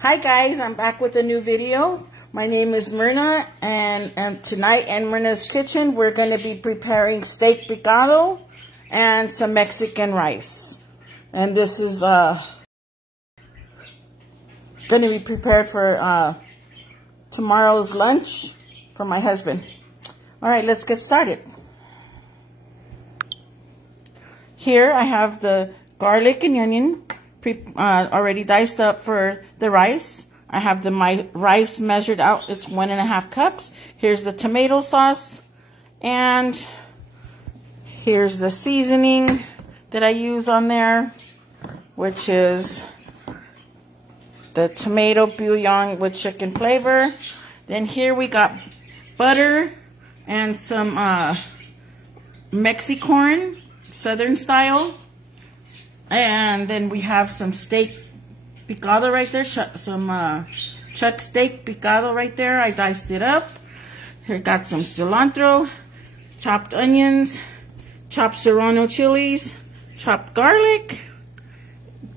Hi guys, I'm back with a new video. My name is Myrna, and tonight in Myrna's kitchen we're going to be preparing steak picado and some Mexican rice. And this is going to be prepared for tomorrow's lunch for my husband. Alright, let's get started. Here I have the garlic and onion already diced up for the rice. I have my rice measured out. It's 1.5 cups. Here's the tomato sauce, and here's the seasoning that I use on there, which is the tomato bouillon with chicken flavor. Then here we got butter and some mexicorn, southern style. And then we have some steak picado right there, some chuck steak picado right there. I diced it up. Here got some cilantro, chopped onions, chopped serrano chilies, chopped garlic,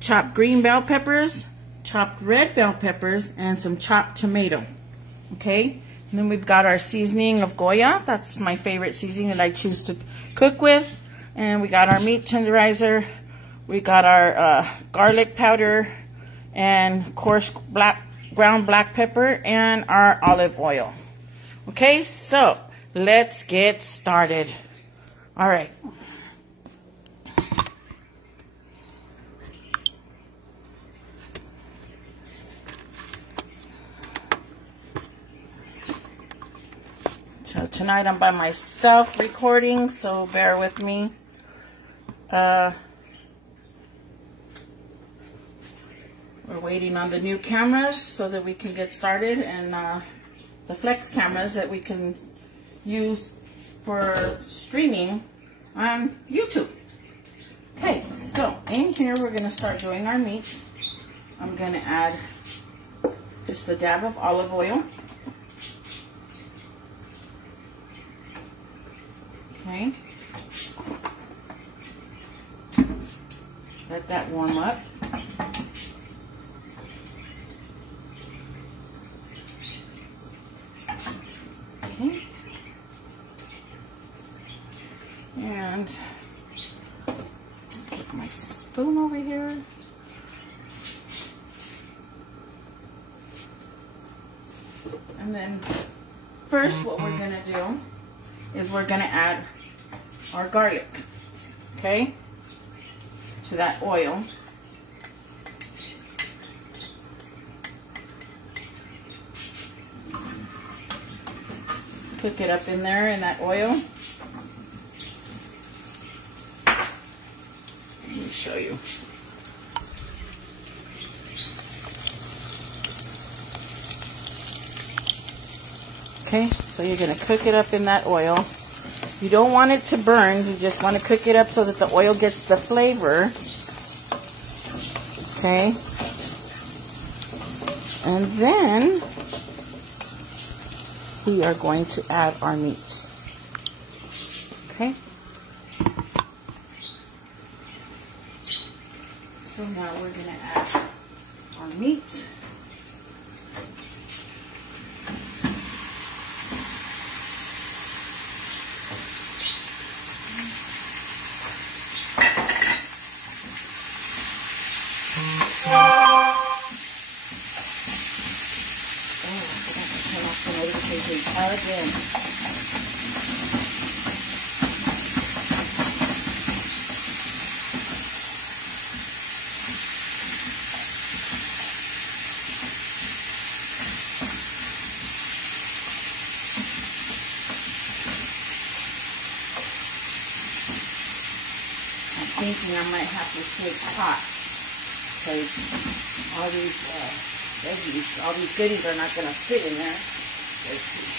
chopped green bell peppers, chopped red bell peppers, and some chopped tomato. Okay, and then we've got our seasoning of Goya. That's my favorite seasoning that I choose to cook with. And we got our meat tenderizer. We got our garlic powder and coarse ground black pepper and our olive oil. Okay, so let's get started. All right. So tonight I'm by myself recording, so bear with me. We're waiting on the new cameras so that we can get started, and the flex cameras that we can use for streaming on YouTube. Okay, so in here we're going to start doing our meat. I'm going to add just a dab of olive oil. Okay. Let that warm up. Okay. And get my spoon over here. And then first what we're going to do is we're going to add our garlic, okay, to that oil. Cook it up in there in that oil. Let me show you. Okay, so you're going to cook it up in that oil. You don't want it to burn. You just want to cook it up so that the oil gets the flavor. Okay. And then we are going to add our meat. Okay. So now we're going to add our meat. Again. I'm thinking I might have to take pot because all these veggies, all these goodies are not going to fit in there. Let's see.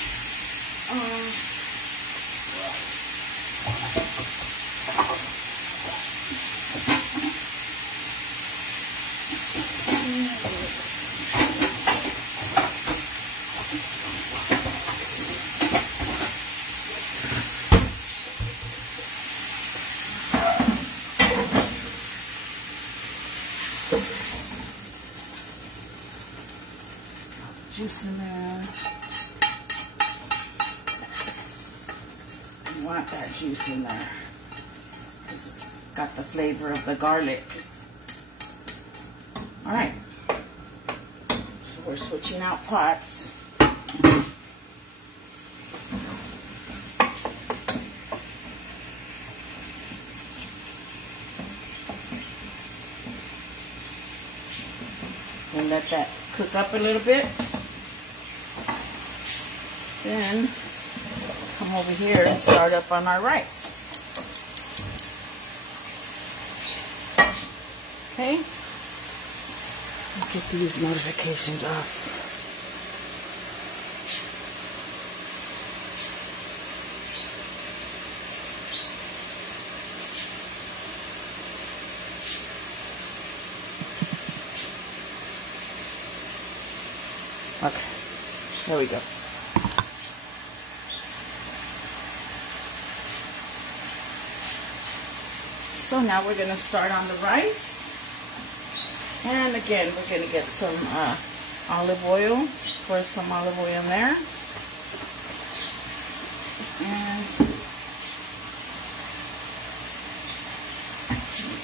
juice in there. You want that juice in there because it's got the flavor of the garlic. All right, so we're switching out pots. And let that cook up a little bit. Then come over here and start up on our rice. Okay. Get these notifications off. Okay, there we go. So now we're going to start on the rice. And again, we're going to get some olive oil. Pour some olive oil in there. And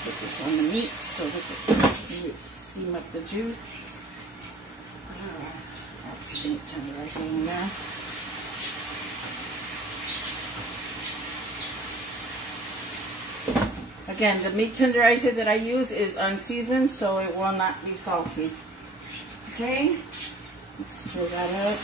put this on the meat so we can steam up the juice. That's the meat tenderizer in there. Again, the meat tenderizer that I use is unseasoned, so it will not be salty. Okay, let's stir that up.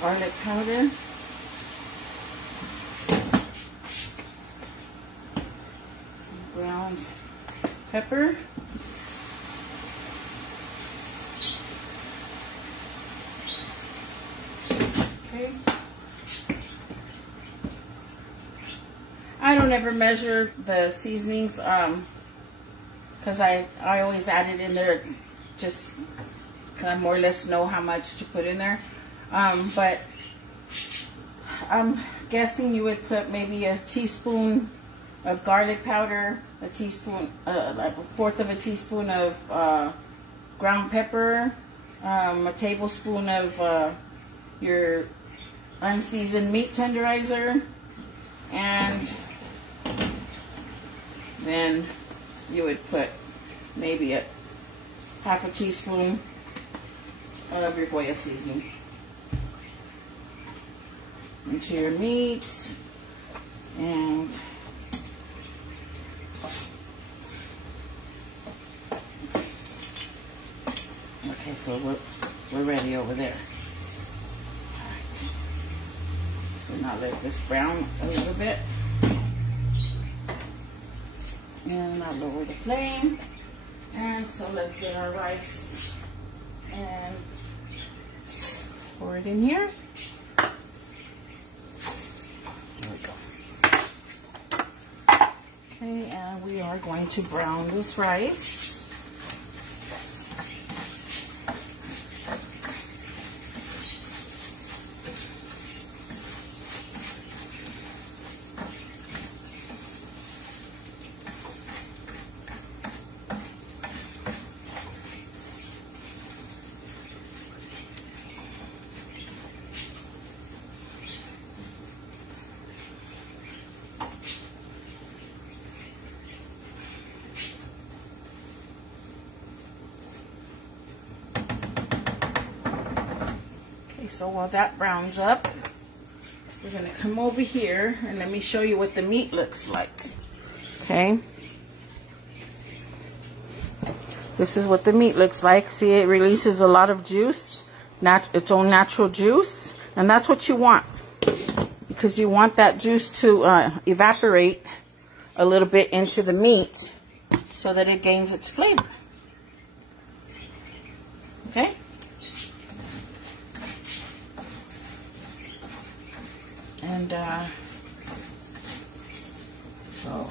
Garlic powder. Some ground pepper. Okay. I don't ever measure the seasonings because I always add it in there just because I more or less know how much to put in there. But I'm guessing you would put maybe a teaspoon of garlic powder, a teaspoon, like a fourth of a teaspoon of ground pepper, a tablespoon of your unseasoned meat tenderizer, and then you would put maybe a half a teaspoon of your Goya seasoning into your meat. And okay, so we're ready over there. All right. So now let this brown a little bit, and I'll lower the flame. And so let's get our rice and pour it in here. Okay, and we are going to brown this rice. So while that browns up, we're going to come over here and let me show you what the meat looks like. Okay. This is what the meat looks like. See, it releases a lot of juice, its own natural juice, and that's what you want, because you want that juice to evaporate a little bit into the meat so that it gains its flavor. Okay. And so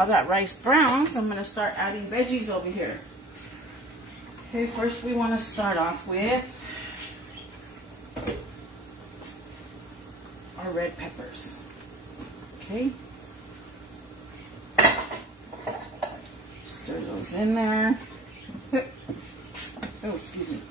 while that rice browns, I'm going to start adding veggies over here. Okay, first we want to start off with our red peppers. Okay. Stir those in there. Oh, excuse me.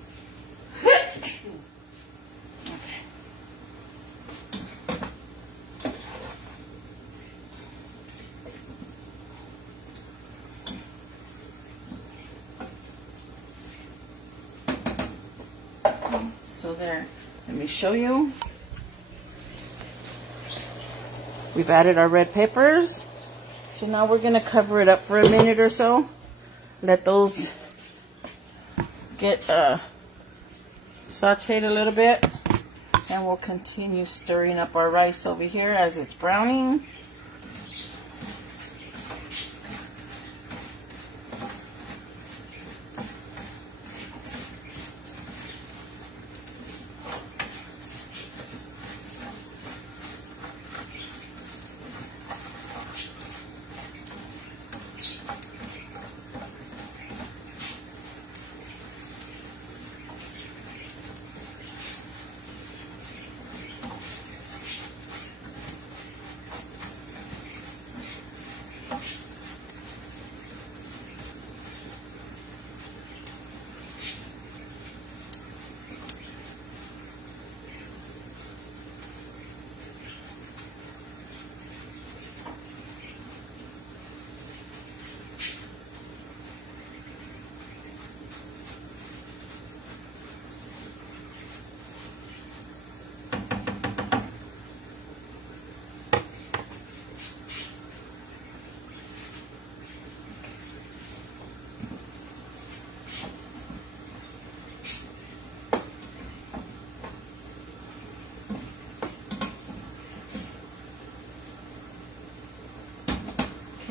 So there, let me show you. We've added our red peppers. So now we're going to cover it up for a minute or so. Let those get sauteed a little bit. And we'll continue stirring up our rice over here as it's browning.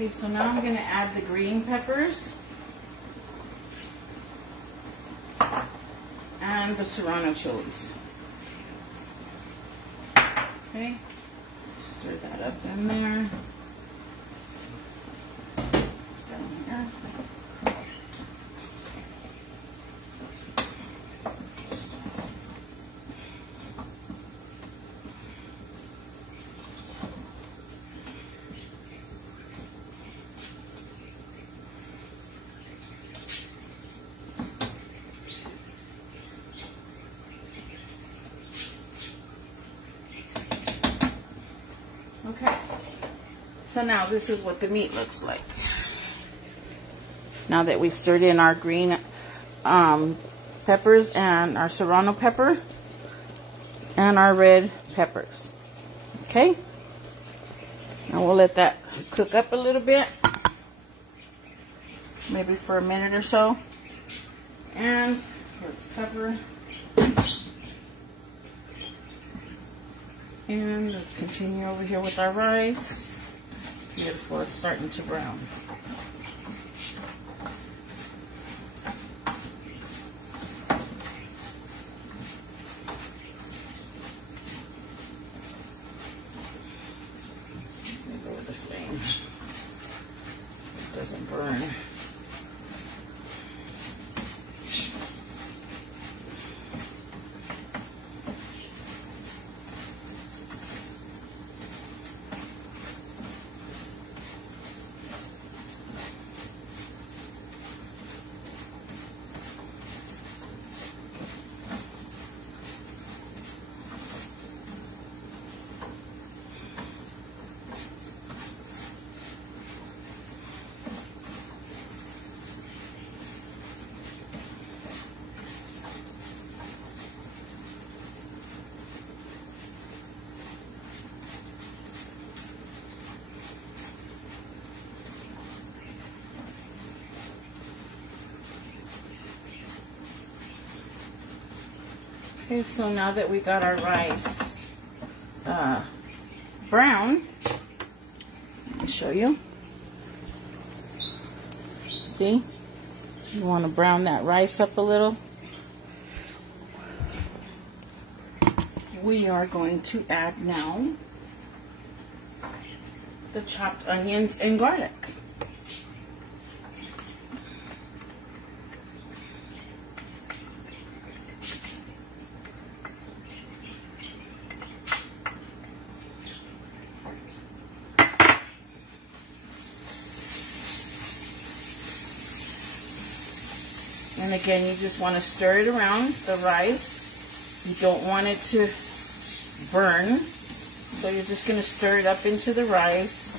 Okay, so now I'm going to add the green peppers and the serrano chilies. Okay, stir that up in there. It's down here. Okay, so now this is what the meat looks like. Now that we've stirred in our green peppers and our serrano pepper and our red peppers. Okay, and we'll let that cook up a little bit, maybe for a minute or so. And let's cover. And let's continue over here with our rice. Beautiful, it's starting to brown. Let me go with the flame so it doesn't burn. Okay, so now that we got our rice brown, let me show you. See? You want to brown that rice up a little. We are going to add now the chopped onions and garlic. And again, you just want to stir it around the rice. You don't want it to burn. So you're just going to stir it up into the rice.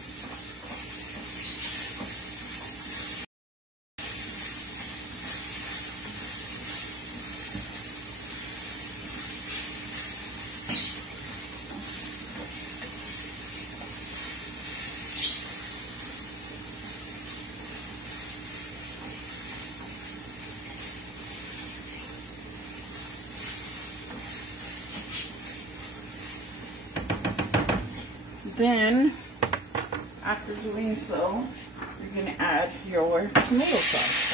Then, after doing so, you're going to add your tomato sauce.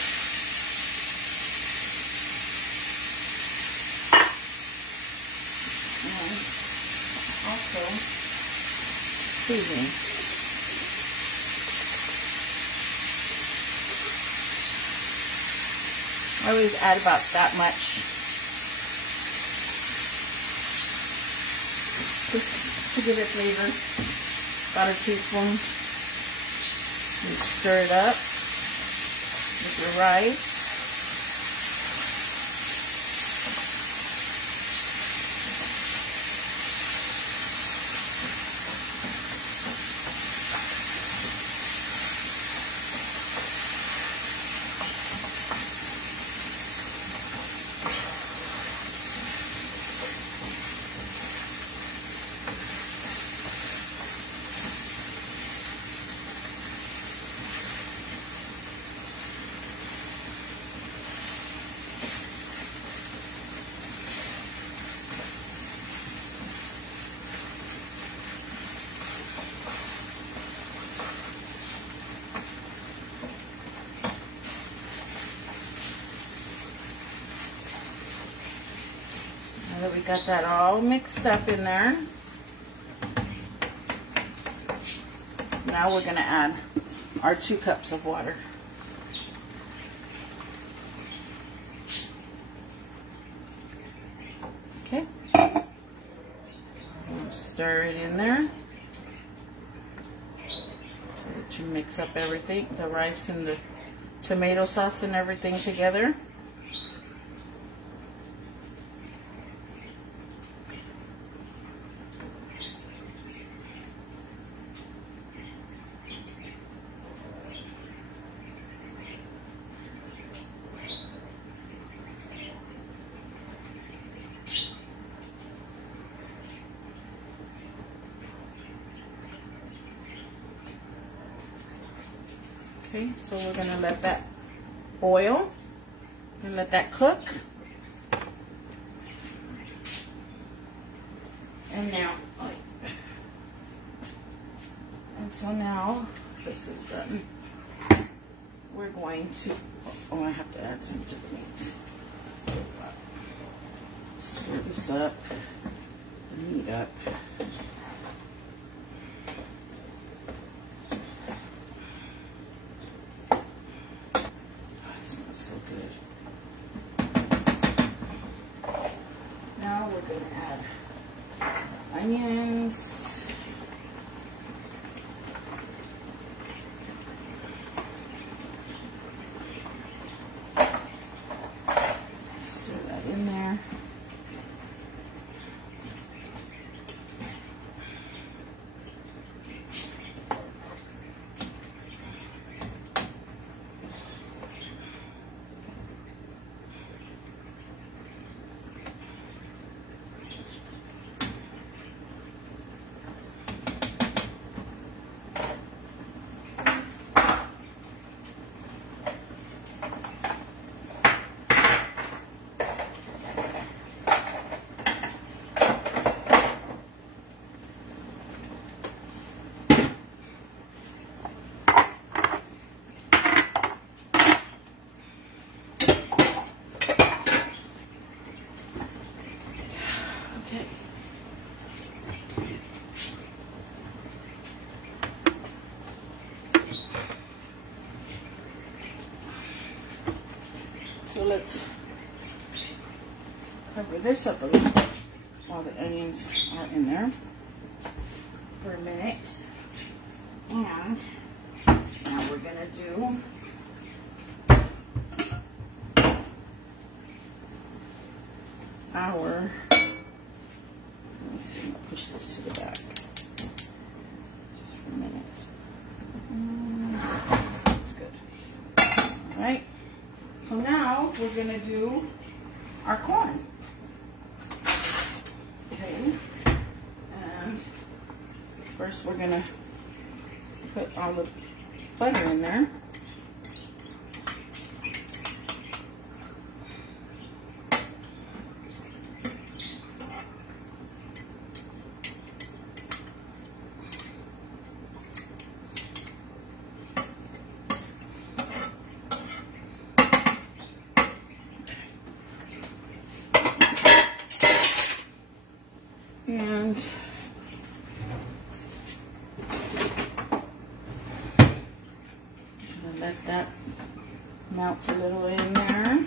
And also, seasoning. I always add about that much. Just to give it flavor. About a teaspoon. You stir it up with your rice. Now that we got that all mixed up in there, now we're going to add our 2 cups of water. Okay. Stir it in there so that you mix up everything, the rice and the tomato sauce and everything together. Okay, so we're going to let that boil and let that cook. And now, so now this is done. We're going to, oh, I have to add some to the meat. Stir this up, the meat up. Now we're going to add onions. Stir that in there. So let's cover this up a little bit while the onions are in there for a minute. And now we're going to do our, let me see, I'll push this to the back just for a minute. That's good. All right. So now we're going to do our corn. Okay. And first we're going to put all the butter in there. And let that melt a little in there.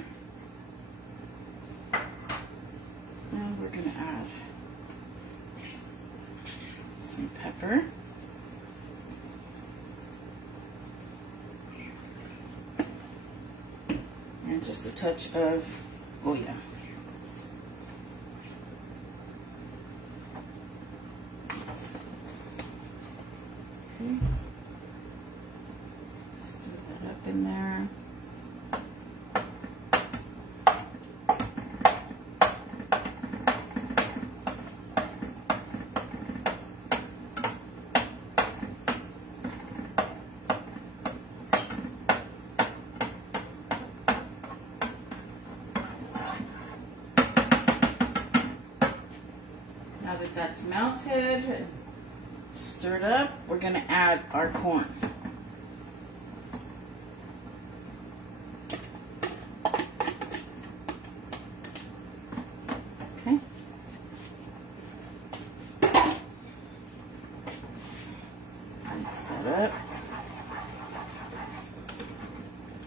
And we're going to add some pepper. And just a touch of bouillon. Okay. Stir that up in there. Now that that's melted, stirred up, we're going to add our corn. Okay. Mix that up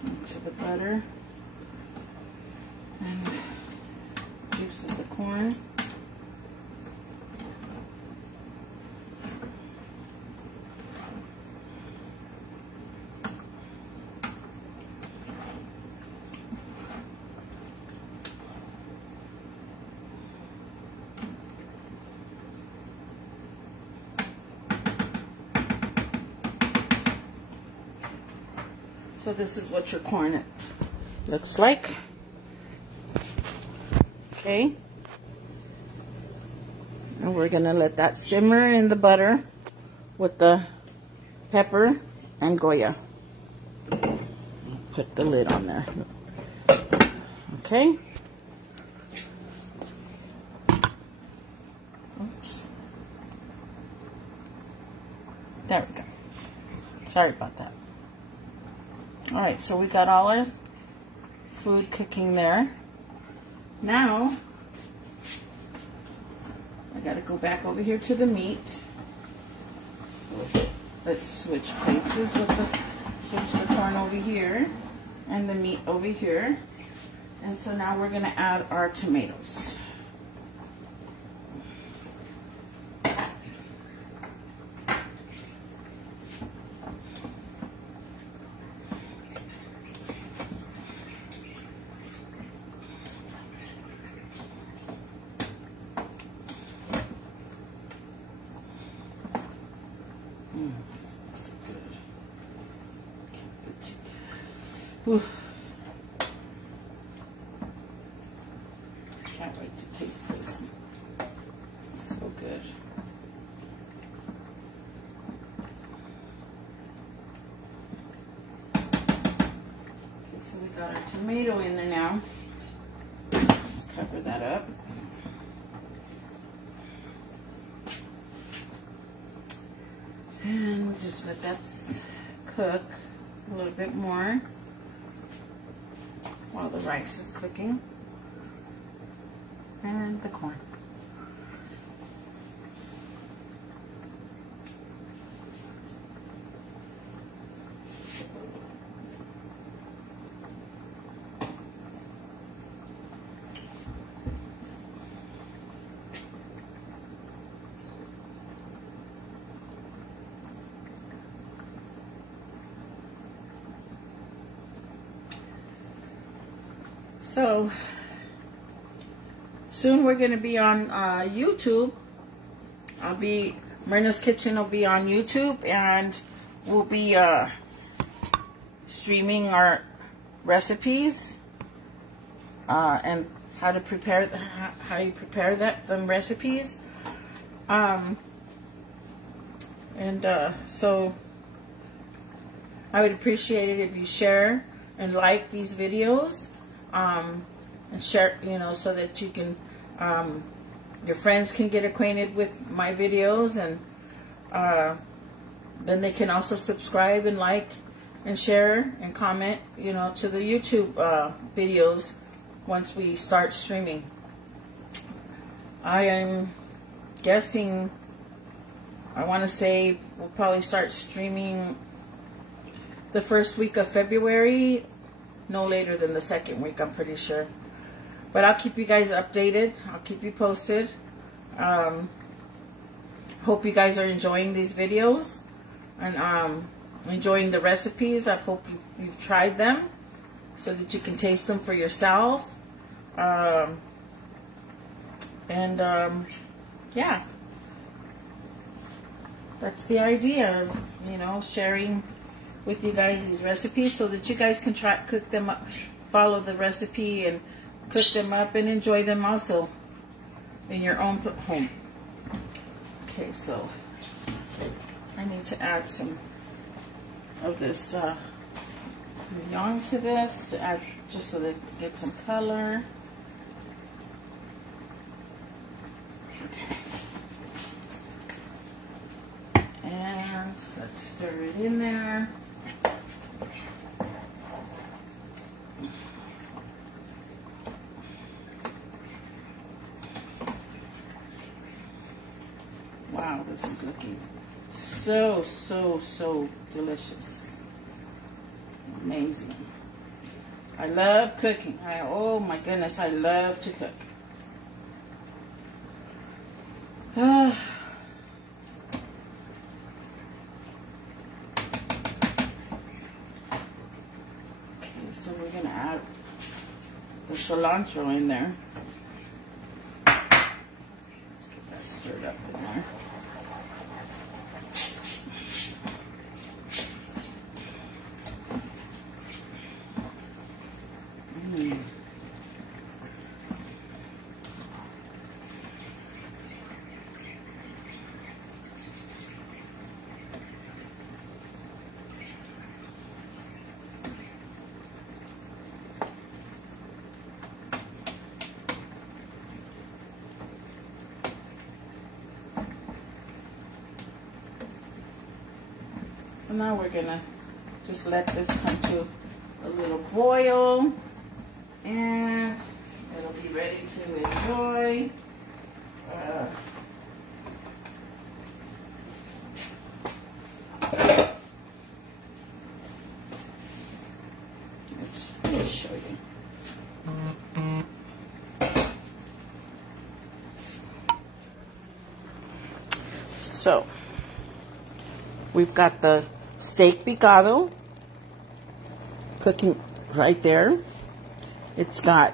into the butter and juice of the corn. So this is what your corn looks like. Okay. And we're going to let that simmer in the butter with the pepper and Goya. Put the lid on there. Okay. Oops. There we go. Sorry about that. Alright, so we got all our food cooking there. Now, I gotta go back over here to the meat. So let's switch places with switch the corn over here and the meat over here. And so now we're gonna add our tomatoes. Smells so good. Ooh. Can't wait to taste this. It's so good. Okay, so we got our tomato in there now. Let's cover that up. And we'll just let that cook a little bit more while the rice is cooking and the corn. soon we're going to be on YouTube. Myrna's Kitchen will be on YouTube, and we'll be streaming our recipes and how you prepare them recipes. So I would appreciate it if you share and like these videos, and share, so that you can, your friends can get acquainted with my videos, and then they can also subscribe and like and share and comment, to the YouTube videos once we start streaming. I am guessing, I want to say we'll probably start streaming the first week of February, no later than the second week, I'm pretty sure. But I'll keep you guys updated. I'll keep you posted. Hope you guys are enjoying these videos and enjoying the recipes. I hope you've tried them so that you can taste them for yourself. Yeah, that's the idea of, sharing with you guys these recipes so that you guys can cook them up, follow the recipe and cook them up and enjoy them also in your own home. Okay, so I need to add some of this bouillon to this, to add just so that it gets some color. Okay. And let's stir it in there. Wow, this is looking so delicious. Amazing. I love cooking. Oh my goodness, I love to cook. Okay, so we're going to add the cilantro in there. Let's get that stirred up in there. And now we're gonna just let this come to a little boil, and it'll be ready to enjoy. Let me show you. So we've got the steak picado cooking right there. It's got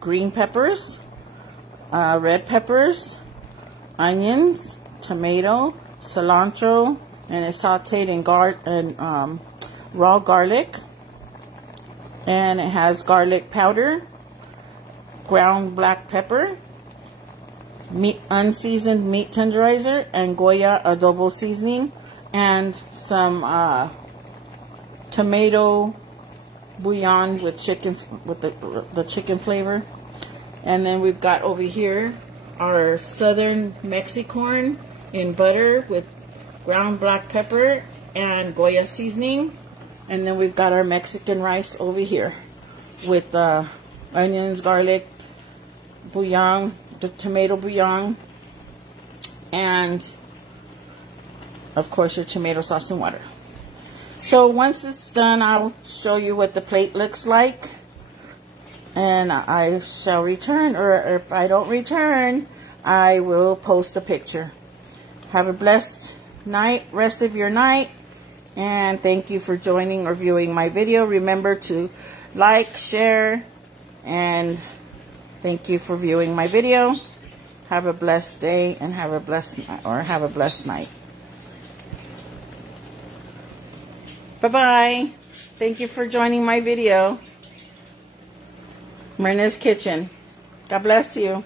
green peppers, red peppers, onions, tomato, cilantro, and it's sauteed in raw garlic. And it has garlic powder, ground black pepper, unseasoned meat tenderizer, and Goya Adobe seasoning, and some tomato bouillon with chicken, with the chicken flavor. And then we've got over here our southern mexicorn in butter with ground black pepper and Goya seasoning. And then we've got our Mexican rice over here with onions, garlic, bouillon, the tomato bouillon, and of course your tomato sauce and water. So once it's done, I'll show you what the plate looks like, and I shall return, or if I don't return, I will post a picture. Have a blessed night, rest of your night, and thank you for joining or viewing my video. Remember to like, share, and Thank you for viewing my video. Have a blessed day and have a blessed night. Bye-bye. Thank you for joining my video. Myrna's Kitchen. God bless you.